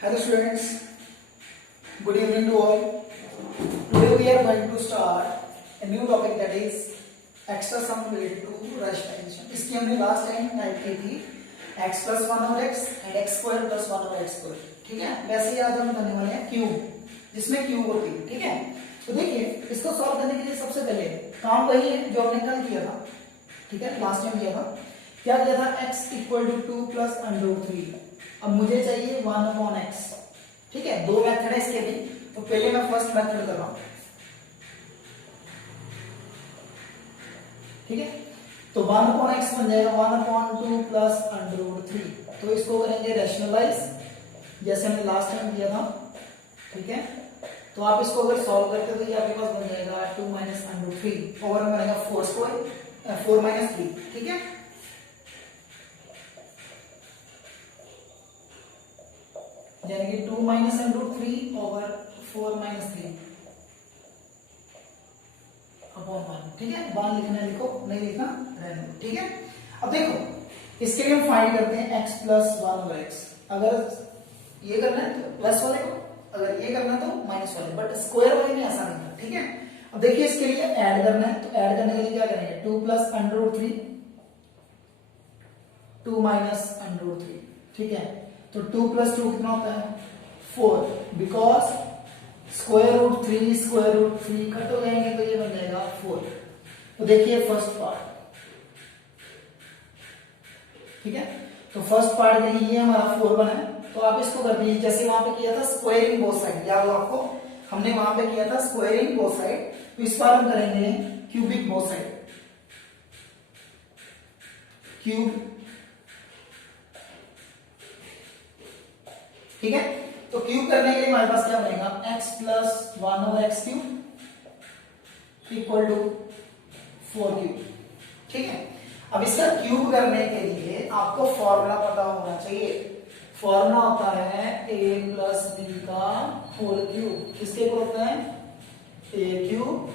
Hello students, good evening to all. Today we are going to start a new topic that is extra sum related to rationalization. इसकी हमने last time type की थी x plus 1 over x and x square plus 1 over x square. ठीक है, वैसे ही आज हम करने वाले हैं क्यूब, जिसमें क्यूब होती है. ठीक है, तो देखिए इसको सॉल्व करने के लिए सबसे पहले काम वही है जो हमने कल किया था. ठीक है, लास्ट टाइम किया था. क्या किया था? x equal to 2 plus under 3. अब मुझे चाहिए 1 अपॉन x. ठीक है, दो मेथड है इसके भी, तो पहले मैं फर्स्ट मेथड कर रहा हूं. ठीक है, तो 1 अपॉन x बन जाएगा 1 अपॉन 2 प्लस अंडर 3. तो इसको करेंगे रैशनलाइज जैसे हमने लास्ट टाइम किया था. ठीक है, तो आप इसको अगर सॉल्व करते हो तो ये आपके पास बन जाएगा 2 माइनस अंडर 3 ओवर में बनेगा 4 स्क्वायर 4 माइनस 3. ठीक है, यानी कि 2 minus under 3 over 4 minus 3 upon 1. ठीक है, 1 लिखना है, लिखो, नहीं लिखना रहने दो. ठीक है, अब देखो इसके लिए हम फाइंड करते हैं x प्लस 1 ओवर x. अगर ये करना है तो प्लस वाले को, अगर ये करना है तो माइनस वाले, बट स्क्वायर वाले में ऐसा नहीं है. ठीक है, अब देखिए इसके लिए ऐड करना है, तो ऐड करने के लिए क्या करेंगे? 2 प्लस अंडर 3 2 माइनस अंडर 3. ठीक है, तो 2 प्लस 2 कितना होता है? 4. बिकॉज स्क्वायर रूट 3 कट हो जाएंगे तो ये बन जाएगा 4. तो देखिए फर्स्ट पार्ट. ठीक है, तो फर्स्ट पार्ट के लिए ये हमारा 4 बना है. तो आप इसको कर दीजिए जैसे वहां पे किया था स्क्वायरिंग बोथ साइड. याद हो आपको, हमने वहां पे किया था स्क्वायरिंग बोथ साइड, तो इस बार हम करेंगे क्यूबिक बोथ साइड. क्यूब. ठीक है, तो क्यूब करने के लिए हमारे पास क्या बनेगा? x plus 1 over x cube equal to 4 cube. ठीक है, अब इसका क्यूब करने के लिए आपको फॉर्मूला पता होना चाहिए. फॉर्मूला होता है a प्लस b का होल क्यूब. किसके ऊपर होता है? a cube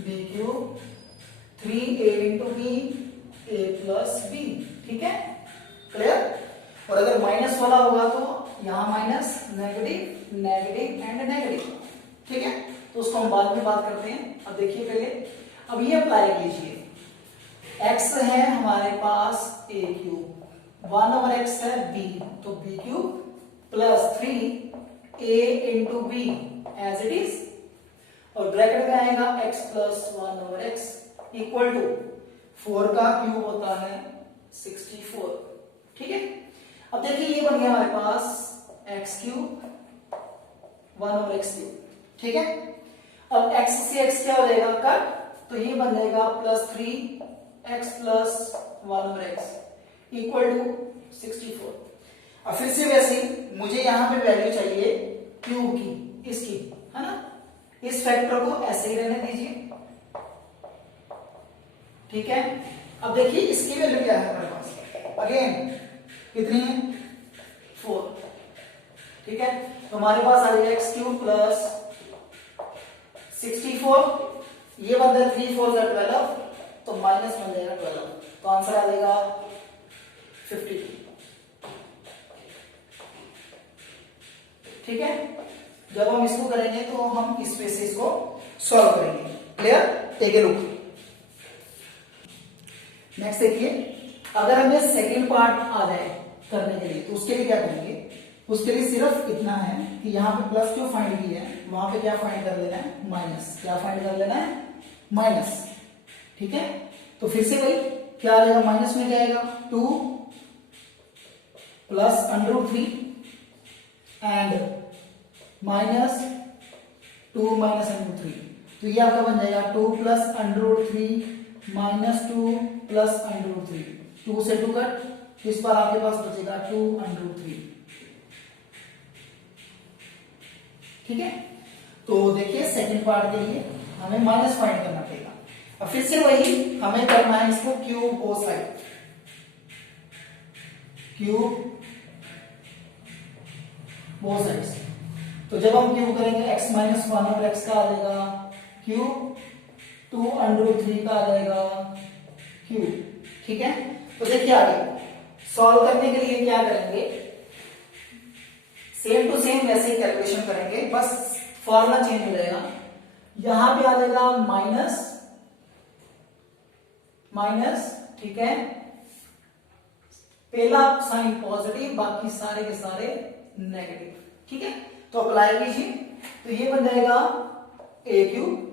b cube 3a into b a plus b. ठीक है, क्लियर. और अगर माइनस वाला होगा तो यहां minus, negative, negative and negative. ठीक है, तो उसको हम बाद में बात करते हैं. अब देखिए पहले, अब ये अप्लाई कीजिए. x है हमारे पास a क्यूब, 1 ओवर x है b, तो b cube plus 3a into b as it is, और ब्रैकेट में आएगा x plus 1 over x equal to 4 का क्यूब होता है 64. ठीक है, अब देखिए ये बन गया हमारे पास x cube 1 over x cube. ठीक है, अब x से x क्या हो जाएगा? कट, तो ये बन जाएगा plus 3x plus 1 over x equal to 64. अब फिर से वैसे मुझे यहां पे वैल्यू चाहिए क्यूब की, इसकी, है ना. इस फैक्टर को ऐसे ही रहने दीजिए. ठीक है, अब देखिए इसकी वैल्यू क्या है हमारे पास? अगेन कितनी है? 4. ठीक है, तो हमारे पास आ जाएगा x क्यूब प्लस 64. ये बन जाएगा 3 4 12, तो माइनस बन जाएगा 12. तो आंसर आ जाएगा 52. ठीक है, जब हम इसको करेंगे तो हम इस वे से इसको सॉल्व करेंगे. Clear? Take a look. Next देखिए, अगर हमें सेकेंड पार्ट आ जाए करने के लिए तो उसके लिए क्या करेंगे? उसके लिए सिर्फ इतना है कि यहाँ पे प्लस जो फाइंड की है वहां पे क्या फाइंड कर लेना है? माइनस. क्या फाइंड कर लेना है? माइनस. ठीक है, तो फिर से वही क्या आ जाएगा? माइनस में क्या आएगा? 2 plus under 3 and minus 2 minus under 3. तो ये आपका बन जाएगा 2 plus under 3 minus 2 plus under 3. 2 से 2 कट, इस बार आपके पास बचेगा 2 अंडर 3. ठीक है, तो देखिए सेकंड पार्ट के लिए हमें माइनस फाइंड करना पड़ेगा. अब फिर से वही हमें करना है इसको cube both side. Cube both sides. तो जब हम क्यूब करेंगे x माइनस 1 ओवर x का आ जाएगा क्यूब, 2 अंडर 3 का आ जाएगा क्यूब. ठीक है, तो देखिए आगे सॉल्व करने के लिए क्या करेंगे? सेम टू सेम वैसे ही कैलकुलेशन करेंगे, बस फॉर्मूला चेंज हो जाएगा। यहां पे आ जाएगा माइनस माइनस, ठीक है, पहला साइन पॉजिटिव, बाकी सारे के सारे नेगेटिव, ठीक है। तो अप्लाई कीजिए, तो ये बन जाएगा a cube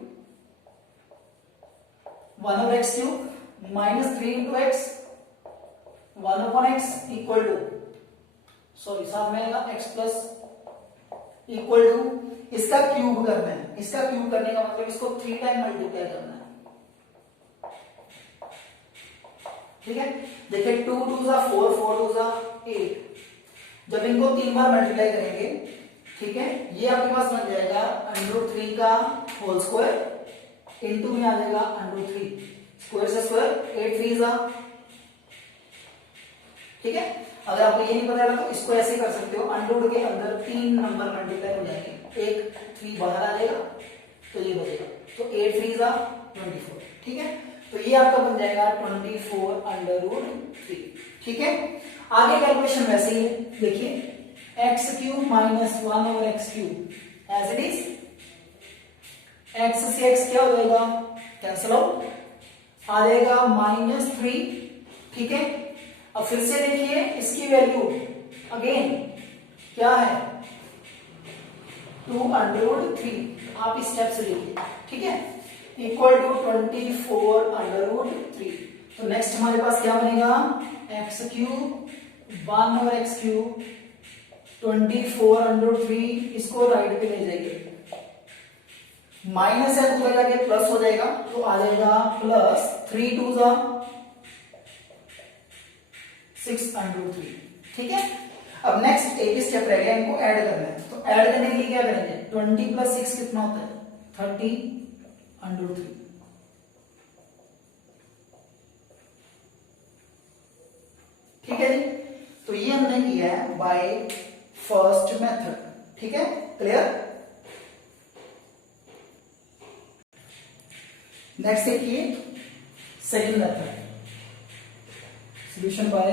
1 over x cube minus 3 into x 1 upon x equal to, sorry साथ में आएगा x प्लस इक्वल टू, इसका क्यूब करना है। इसका क्यूब करने का मतलब इसको 3 टाइम मल्टीप्लाई करना है, ठीक है। देखिए 2 2 जा 4 4 2 जा 8, जब इनको 3 बार मल्टीप्लाई करेंगे, ठीक है, ये आपके पास बन जाएगा √3 का होल स्क्वायर इंटू में आ जाएगा √3 स्क्वायर से स्क्वायर 8 3 जा, ठीक है। अगर आपको ये नहीं पता है तो इसको ऐसे कर सकते हो, अंडर के अंदर 3 नंबर मल्टीप्लाई हो जाएंगे, एक 3 बाहर आ जाएगा तो ये बचेगा, तो 8 3 जा 24, ठीक है। तो ये आपका बन जाएगा 24 √3, ठीक है। आगे कैलकुलेशन वैसे ही है, देखिए x cube minus 1 over x cube as it is, x से एक्स क्या हो जाएगा, कैंसिल आउट, आ जाएगा -3, ठीक है। अब फिर से देखिए इसकी वैल्यू अगेन क्या है 2√3, आप इस स्टेप से देखिए, ठीक है, इक्वल टू 24 √3। तो नेक्स्ट हमारे पास क्या बनेगा, x cube 1 over x cube 24 √3, इसको राइट पे ले जाइए, माइनस है तो जाके प्लस हो जाएगा, तो आ जाएगा प्लस 3 2 जा 6 √3, ठीक है। अब नेक्स्ट एक ही स्टेप रह गया, इनको ऐड करना है, तो ऐड करने के लिए क्या करेंगे, 20 + 6 कितना होता है 30 √3, ठीक है जी। तो ये हमने किया है बाय फर्स्ट मेथड, ठीक है, क्लियर। नेक्स्ट देखिए सेकंड मेथड, सॉल्यूशन बाय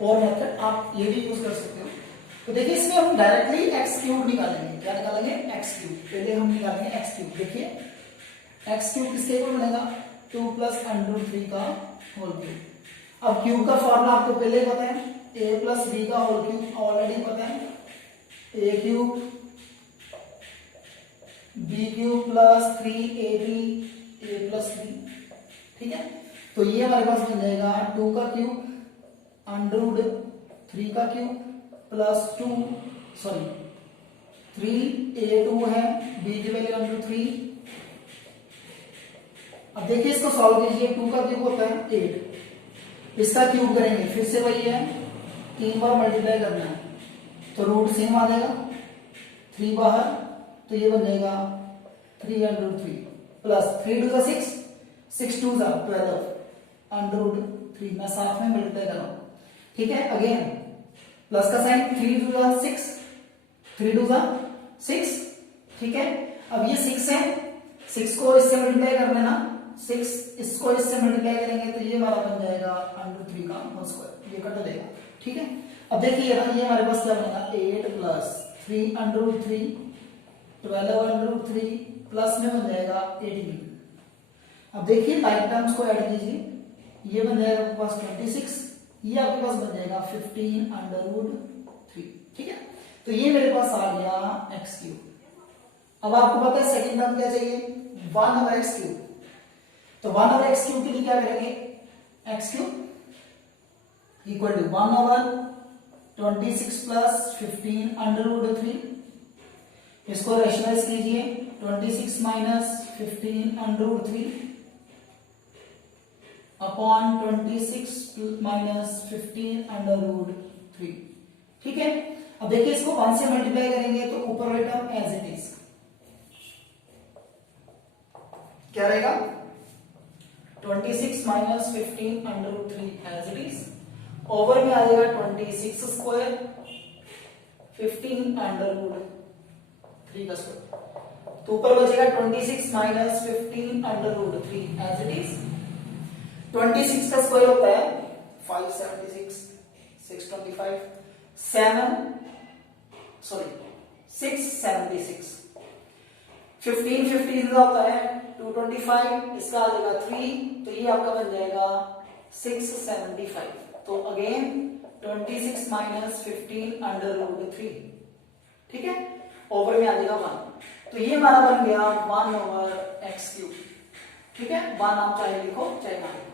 और मेथड, आप ये भी यूज कर सकते हो। तो देखिए इसमें हम डायरेक्टली एक्स क्यूब निकालेंगे, क्या निकालेंगे, एक्स क्यूब, पहले हम निकालेंगे एक्स क्यूब। देखिए एक्स क्यूब किसके इक्वल बनेगा, 2 + √3 का होल क्यूब। अब क्यूब का फॉर्मूला आपको पहले पता है, a + b का होल क्यूब ऑलरेडी पता है, a cube b cube + 3ab a + b, ठीक है। तो ये हमारे पास बन जाएगा 2 का क्यूब √3 का क्यूब प्लस 3a2 है, b की वैल्यू √3। अब देखिए इसको सॉल्व कीजिए, 2 का क्यूब होता है 8, इसका क्यूब करेंगे, फिर से वही है 3 बार मल्टीप्लाई करना है, तो रूट सेम आ जाएगा, 3 बाहर, तो ये बन जाएगा 3 √3 प्लस 3 2 6 6 2 12 √3, मैं साथ में मल्टीप्लाई कर रहा हूं, ठीक है। अगेन प्लस का साइन, 3 2 6 3 2 6, ठीक है। अब ये 6 है, 6 को इससे मल्टीप्लाई कर लेना, 6 इसको इससे मल्टीप्लाई करेंगे तो ये हमारा बन जाएगा √3 का होल स्क्वायर, ये कट हो जाएगा, ठीक है। अब देखिए ना, ये हमारे पास क्या बनेगा, 8 + 3 √3 12 √3 प्लस में बन जाएगा 18। अब देखिए लाइक टर्म्स को ऐड कीजिए, ये बन जाएगा आपके पास 26, ये आपके पास बन जाएगा 15 √3, ठीक है। तो ये मेरे पास आ गया एक्स क्यूब। अब आपको पता है सेकंड टर्म क्या चाहिए, 1 over x क्यूब। तो 1 over x क्यूब के लिए क्या करेंगे, x cube equal to 1 over 26 + 15 √3, इसको रेशनलाइज कीजिए, 26 - 15 √3 अपॉन 26 - 15 √3, ठीक है। अब देखिए इसको 1 से मल्टीप्लाई करेंगे तो ऊपर वाली टर्म एज इट इज क्या रहेगा, 26 - 15 √3 एज इट इज, ओवर में आ जाएगा 26 स्क्वायर 15 √3 का स्क्वायर, तो ऊपर बचेगा 26 - 15 √3 एज इट इज। 26 का स्क्वायर होता है 576, 625, 676। 15 15 होता है 225, इसका आ जाएगा 3, तो ये आपका बन जाएगा 675। तो अगेन 26 माइनस 15 अंडर रूट 3, ठीक है, ओवर में आ जाएगा 1। तो ये हमारा बन गया 1 ओवर एक्स क्यूब, ठीक है, 1 आप चाहे लिखो चाहे ना लिखो।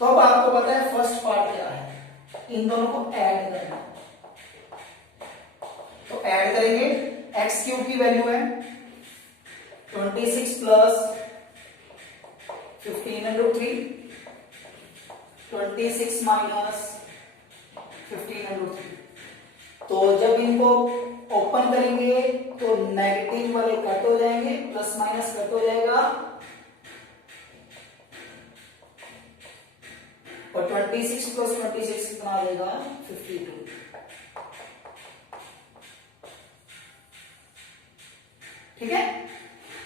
तो अब आपको पता है फर्स्ट पार्ट क्या है, इन दोनों को ऐड करना है। तो ऐड करेंगे, एक्स क्यूब की वैल्यू है 26 प्लस 15 इंटू 3, 26 माइनस 15 इंटू 3। तो जब इनको ओपन करेंगे तो नेगेटिव वाले कट हो जाएंगे, प्लस माइनस कट हो जाएगा, और 26 प्लस 26 कितना आ जाएगा 52। ठीक है,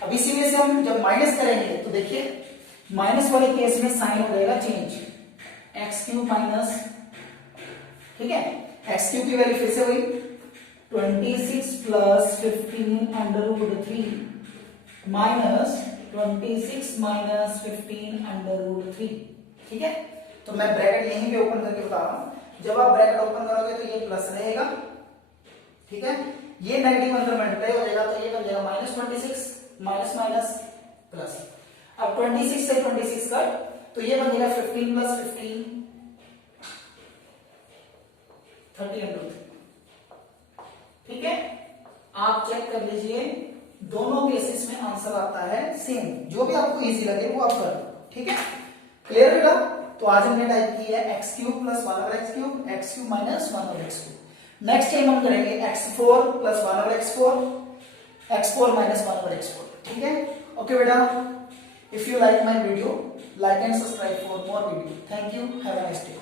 अब इसी में से हम जब माइनस करेंगे तो देखिए माइनस वाले केस में साइन हो जाएगा चेंज, एक्स क्यूब माइनस, ठीक है, एक्स क्यूब की वैल्यू फिर से वही 26 plus 15 under root 3 minus 26 minus 15 under root 3, ठीक है। तो मैं ब्रैकेट यहीं पे ओपन करके बता रहा हूं, जब आप ब्रैकेट ओपन करोगे तो ये प्लस रहेगा, ठीक है, ये नेगेटिव अंदर मल्टीप्लाई हो जाएगा, तो ये बन जाएगा माइनस 26 माइनस माइनस प्लस। अब 26 से 26 कट, तो ये बन जाएगा 15 प्लस 15 30 अंडर रूट, ठीक है। आप चेक कर लीजिए, दोनों केसेस में आंसर आता है सेम, जो भी आपको इजी लगे वो आप कर लो, ठीक है, क्लियर बेटा। तो आज हमने टाइप की है x cube plus 1 over x cube, x cube minus 1 over x cube. Next time हम करेंगे x4 plus 1 over x4, x4 minus 1 over x4, ठीक है। ओके बेटा, if you like my video, like and subscribe for more video. Thank you. Have a nice day.